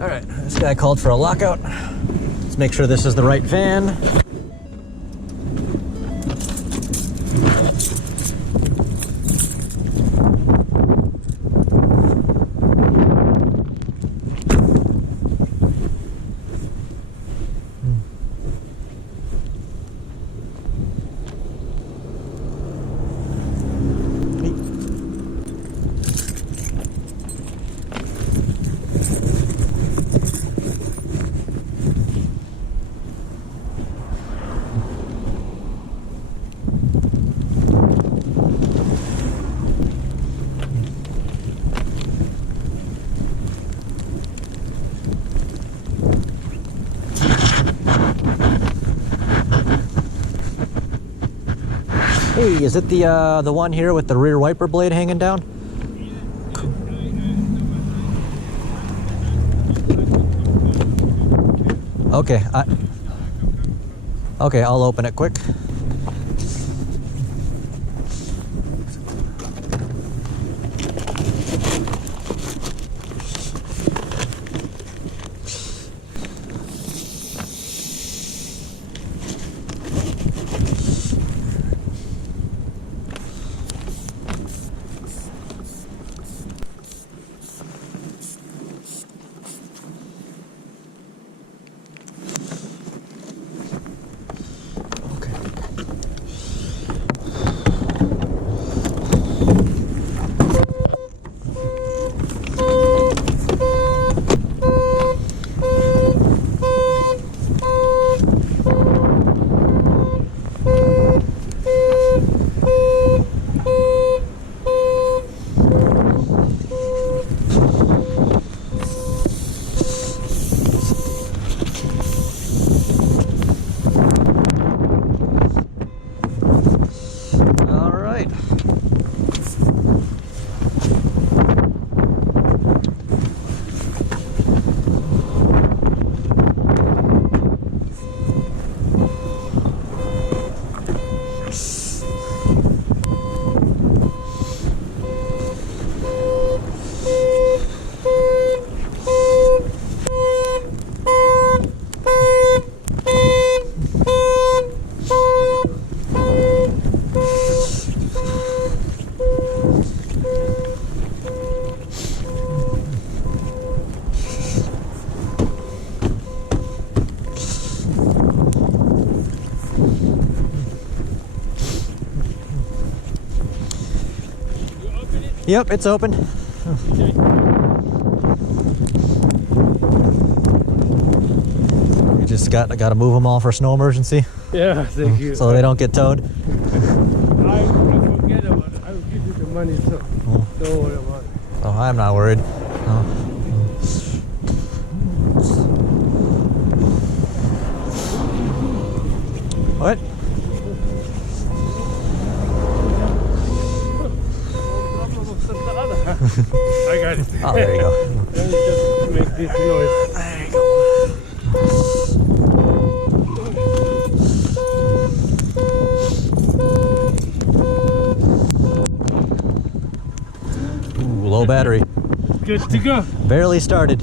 All right, this guy called for a lockout. Let's make sure this is the right van. Hey, is it the one here with the rear wiper blade hanging down? Okay, okay, I'll open it quick. Yep, it's open. You just got to move them all for snow emergency. Yeah, thank you. So they don't get towed. I forget about it. I will give you the money, so don't worry about it. Oh, I'm not worried. Oh. What? I got it. Oh, there you go. Let me just make this noise. There you go. Ooh, low battery. Good to go. Barely started.